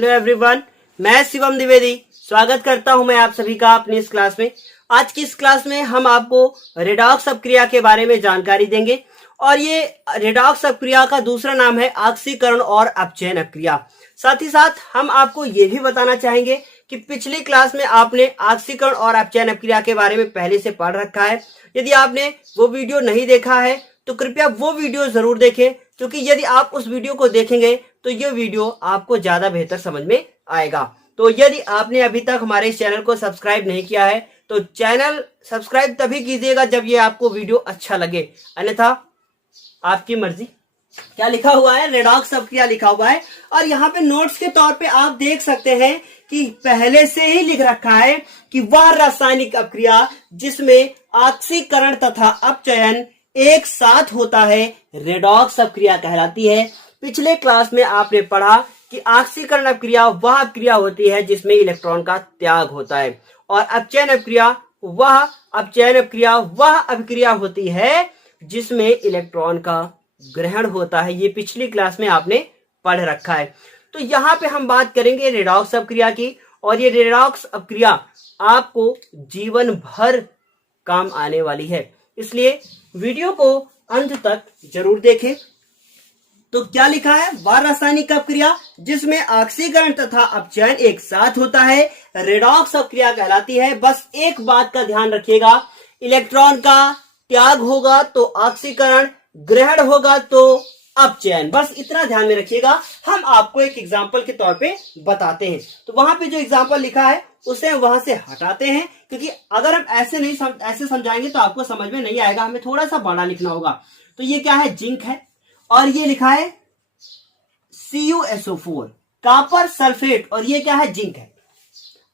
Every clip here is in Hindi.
हेलो एवरीवन, मैं शिवम द्विवेदी स्वागत करता हूं मैं आप सभी का अपनी इस क्लास में। आज की इस क्लास में हम आपको रेडॉक्स अपक्रिया के बारे में जानकारी देंगे और ये रेडॉक्स अपक्रिया का दूसरा नाम है ऑक्सीकरण और अपचयन अपक्रिया। साथ ही साथ हम आपको ये भी बताना चाहेंगे कि पिछली क्लास में आपने ऑक्सीकरण और अपचयन अपक्रिया के बारे में पहले से पढ़ रखा है। यदि आपने वो वीडियो नहीं देखा है तो कृपया वो वीडियो जरूर देखें, क्योंकि यदि आप उस वीडियो को देखेंगे तो ये वीडियो आपको ज्यादा बेहतर समझ में आएगा। तो यदि आपने अभी तक हमारे इस चैनल को सब्सक्राइब नहीं किया है तो चैनल सब्सक्राइब तभी कीजिएगा जब ये आपको वीडियो अच्छा लगे, अन्यथा आपकी मर्जी। क्या लिखा हुआ है? रेडॉक्स अपक्रिया लिखा हुआ है और यहाँ पे नोट्स के तौर पे आप देख सकते हैं कि पहले से ही लिख रखा है कि वह रासायनिक अपक्रिया जिसमें ऑक्सीकरण तथा अपचयन एक साथ होता है रेडॉक्स अपक्रिया कहलाती है। पिछले क्लास में आपने पढ़ा कि ऑक्सीकरण अपक्रिया वह अपक्रिया होती है जिसमें इलेक्ट्रॉन का त्याग होता है और अपचयन अपक्रिया वह अपक्रिया होती है जिसमें इलेक्ट्रॉन का ग्रहण होता है। ये पिछली क्लास में आपने पढ़ रखा है। तो यहाँ पे हम बात करेंगे रेडॉक्स अपक्रिया की और ये रेडॉक्स अपक्रिया आपको जीवन भर काम आने वाली है, इसलिए वीडियो को अंत तक जरूर देखें। तो क्या लिखा है? वह रासायनिक अपक्रिया जिसमें ऑक्सीकरण तथा अपचयन एक साथ होता है रेडॉक्स अपक्रिया कहलाती है। बस एक बात का ध्यान रखिएगा, इलेक्ट्रॉन का त्याग होगा तो ऑक्सीकरण, ग्रहण होगा तो अपचयन, बस इतना ध्यान में रखिएगा। हम आपको एक एग्जांपल के तौर पे बताते हैं। तो वहां पे जो एग्जांपल लिखा है उसे हम वहां से हटाते हैं, क्योंकि अगर हम ऐसे समझाएंगे तो आपको समझ में नहीं आएगा, हमें थोड़ा सा बड़ा लिखना होगा। तो ये क्या है? जिंक है और ये लिखा है CuSO4 कॉपर सल्फेट, और ये क्या है? जिंक है।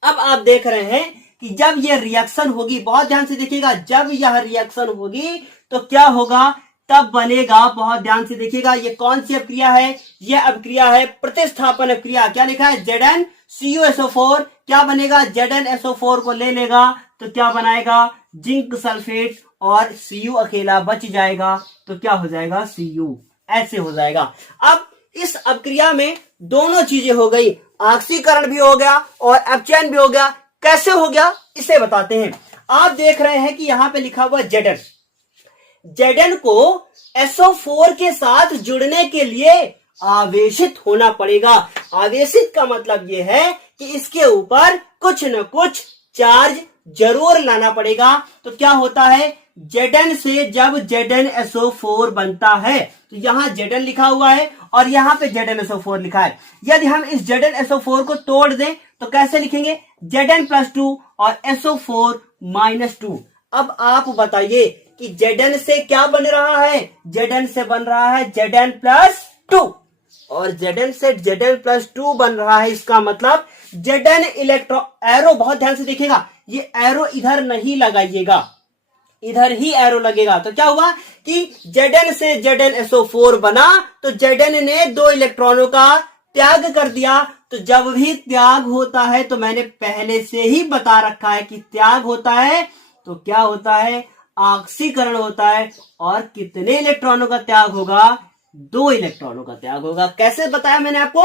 अब आप देख रहे हैं कि जब ये रिएक्शन होगी, बहुत ध्यान से देखिएगा, जब यह रिएक्शन होगी तो क्या होगा? तब बनेगा, बहुत ध्यान से देखिएगा, ये कौन सी अपक्रिया है? यह अपक्रिया है प्रतिस्थापन अपक्रिया। क्या लिखा है? ZnCuSO4 क्या बनेगा? ZnSO4 को ले लेगा तो क्या बनाएगा? जिंक सल्फेट, और Cu अकेला बच जाएगा तो क्या हो जाएगा? Cu, ऐसे हो जाएगा। अब इस अपक्रिया में दोनों चीजें हो गई, ऑक्सीकरण भी हो गया और अपचयन भी हो गया। कैसे हो गया इसे बताते हैं। आप देख रहे हैं कि यहां पे लिखा हुआ Zn को SO4 के साथ जुड़ने के लिए आवेशित होना पड़ेगा। आवेशित का मतलब यह है कि इसके ऊपर कुछ न कुछ चार्ज जरूर लाना पड़ेगा। तो क्या होता है? Zn से जब ZnSO4 बनता है तो यहां Zn लिखा हुआ है और यहां पे ZnSO4 लिखा है। यदि हम इस ZnSO4 को तोड़ दें तो कैसे लिखेंगे? Zn+2 और SO4-2। अब आप बताइए कि Zn से क्या बन रहा है? Zn से बन रहा है Zn+2 और Zn से Zn+2 बन रहा है। इसका मतलब Zn इलेक्ट्रॉन, एरो बहुत ध्यान से देखिएगा, ये एरो इधर नहीं लगाइएगा, इधर ही एरो लगेगा। तो क्या हुआ कि Zn से ZnSO4 बना तो Zn ने 2 इलेक्ट्रॉनों का त्याग कर दिया। तो जब भी त्याग होता है, तो मैंने पहले से ही बता रखा है कि त्याग होता है तो क्या होता है? ऑक्सीकरण होता है। और कितने इलेक्ट्रॉनों का त्याग होगा? 2 इलेक्ट्रॉनों का त्याग होगा। कैसे बताया मैंने आपको?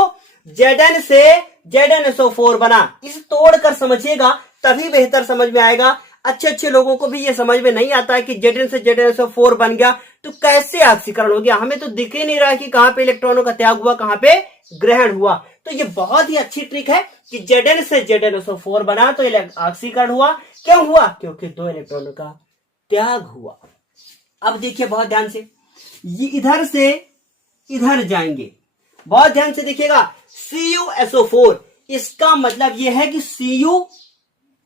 Zn से ZnSO4 बना, इस तोड़कर समझिएगा तभी बेहतर समझ में आएगा। अच्छे लोगों को भी ये समझ में नहीं आता है कि Zn से ZnSO4 बन गया तो कैसे ऑक्सीकरण हो गया। हमें तो दिख ही नहीं रहा है कि कहां पे इलेक्ट्रॉनों का त्याग हुआ, कहां पे ग्रहण हुआ। तो ये बहुत ही अच्छी ट्रिक है कि Zn से ZnSO4 बना तो ऑक्सीकरण हुआ। क्यों हुआ? क्योंकि 2 इलेक्ट्रॉनों का त्याग हुआ। अब देखिए बहुत ध्यान से, ये इधर से इधर जाएंगे, बहुत ध्यान से देखिएगा। CuSO4, इसका मतलब यह है कि Cu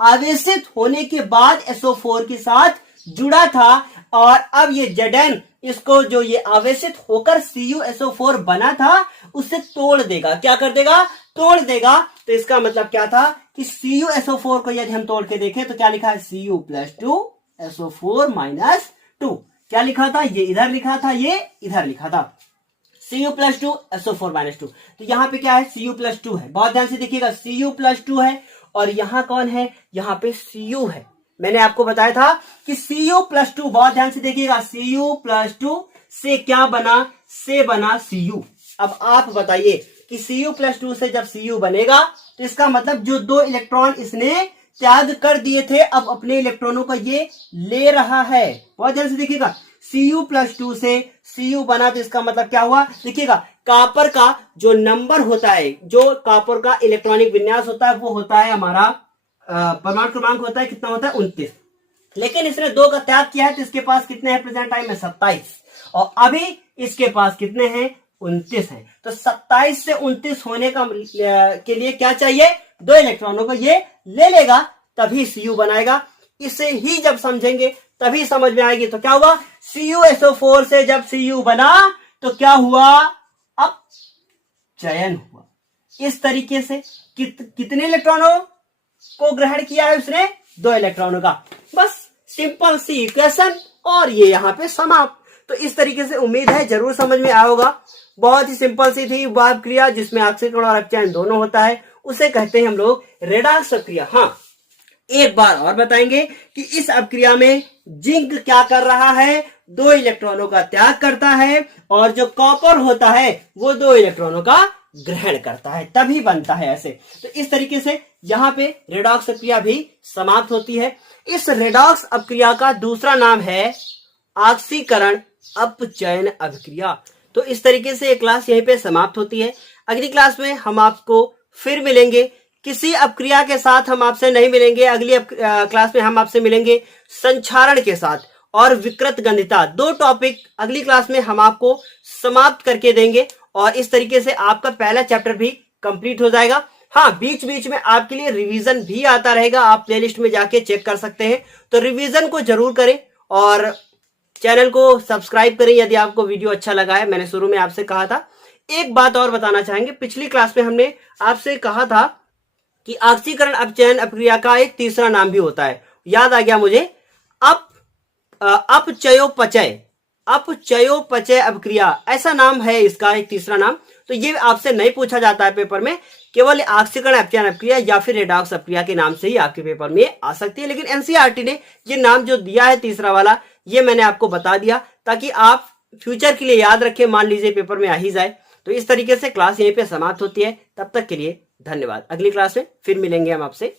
आवेशित होने के बाद SO4 के साथ जुड़ा था और अब ये Zn इसको, जो ये आवेशित होकर CuSO4 बना था, उसे तोड़ देगा। क्या कर देगा? तोड़ देगा। तो इसका मतलब क्या था कि CuSO4 को यदि हम तोड़ के देखें तो क्या लिखा है? Cu+2 SO4-2। क्या लिखा था? ये इधर लिखा था, ये इधर लिखा था, Cu+2 SO4-2। तो यहां पे क्या है? Cu+2 है। बहुत ध्यान से देखिएगा, Cu+2 है और यहां कौन है? यहां पे Cu है। मैंने आपको बताया था कि Cu+2, बहुत ध्यान से देखिएगा, Cu+2 से क्या बना? से बना Cu। अब आप बताइए कि Cu+2 से जब Cu बनेगा तो इसका मतलब जो 2 इलेक्ट्रॉन इसने त्याग कर दिए थे अब अपने इलेक्ट्रॉनों को ये ले रहा है। बहुत ध्यान से देखिएगा, Cu+2 से Cu बना तो इसका मतलब क्या हुआ, देखिएगा कॉपर का जो नंबर होता है, जो कॉपर का इलेक्ट्रॉनिक विन्यास होता है वो होता है हमारा परमाणु क्रमांक होता है, कितना होता है 29। लेकिन इसने 2 का त्याग किया है तो इसके पास कितने हैं प्रेजेंट टाइम में 27, और अभी इसके पास कितने हैं 29 है। तो 27 से 29 होने का के लिए क्या चाहिए, 2 इलेक्ट्रॉनों को ये ले लेगा तभी Cu बनाएगा। इसे ही जब समझेंगे तभी समझ में आएगी। तो क्या हुआ, CuSO4 से जब Cu बना तो क्या हुआ, अब चयन हुआ। इस तरीके से कितने इलेक्ट्रॉनों को ग्रहण किया है उसने, 2 इलेक्ट्रॉनों का। बस सिंपल सी इक्वेशन और ये यहाँ पे समाप्त। तो इस तरीके से उम्मीद है जरूर समझ में आया होगा। बहुत ही सिंपल सी थी वह क्रिया जिसमें ऑक्सीकरण और अपचयन दोनों होता है, उसे कहते हैं हम लोग रेडॉक्स प्रक्रिया। हाँ, एक बार और बताएंगे कि इस अपक्रिया में जिंक क्या कर रहा है, 2 इलेक्ट्रॉनों का त्याग करता है और जो कॉपर होता है वो 2 इलेक्ट्रॉनों का ग्रहण करता है, तभी बनता है ऐसे। तो इस तरीके से यहाँ पे रेडॉक्स अपक्रिया भी समाप्त होती है। इस रेडॉक्स अपक्रिया का दूसरा नाम है ऑक्सीकरण अपचयन अभिक्रिया। तो इस तरीके से एक क्लास यहीं पे समाप्त होती है। अगली क्लास में हम आपको फिर मिलेंगे, किसी अपक्रिया के साथ हम आपसे नहीं मिलेंगे। अगली क्लास में हम आपसे मिलेंगे संक्षारण के साथ और विकृत गंधिता। 2 टॉपिक अगली क्लास में हम आपको समाप्त करके देंगे और इस तरीके से आपका पहला चैप्टर भी कंप्लीट हो जाएगा। हाँ, बीच बीच में आपके लिए रिवीजन भी आता रहेगा, आप प्लेलिस्ट में जाके चेक कर सकते हैं। तो रिवीजन को जरूर करें और चैनल को सब्सक्राइब करें यदि आपको वीडियो अच्छा लगा है। मैंने शुरू में आपसे कहा था। एक बात और बताना चाहेंगे, पिछली क्लास में हमने आपसे कहा था कि ऑक्सीकरण अपचयन अपक्रिया का एक तीसरा नाम भी होता है, याद आ गया मुझे, अपचयोपचय अपक्रिया, ऐसा नाम है इसका एक तीसरा नाम। तो ये आपसे नहीं पूछा जाता है पेपर में, केवल ऑक्सीकरण अपचयन अपक्रिया या फिर रेडॉक्स अपक्रिया के नाम से ही आपके पेपर में आ सकती है। लेकिन एनसीईआरटी ने ये नाम जो दिया है तीसरा वाला, ये मैंने आपको बता दिया ताकि आप फ्यूचर के लिए याद रखें, मान लीजिए पेपर में आ ही जाए। तो इस तरीके से क्लास यहीं पे समाप्त होती है। तब तक के लिए धन्यवाद। अगली क्लास में फिर मिलेंगे हम आपसे।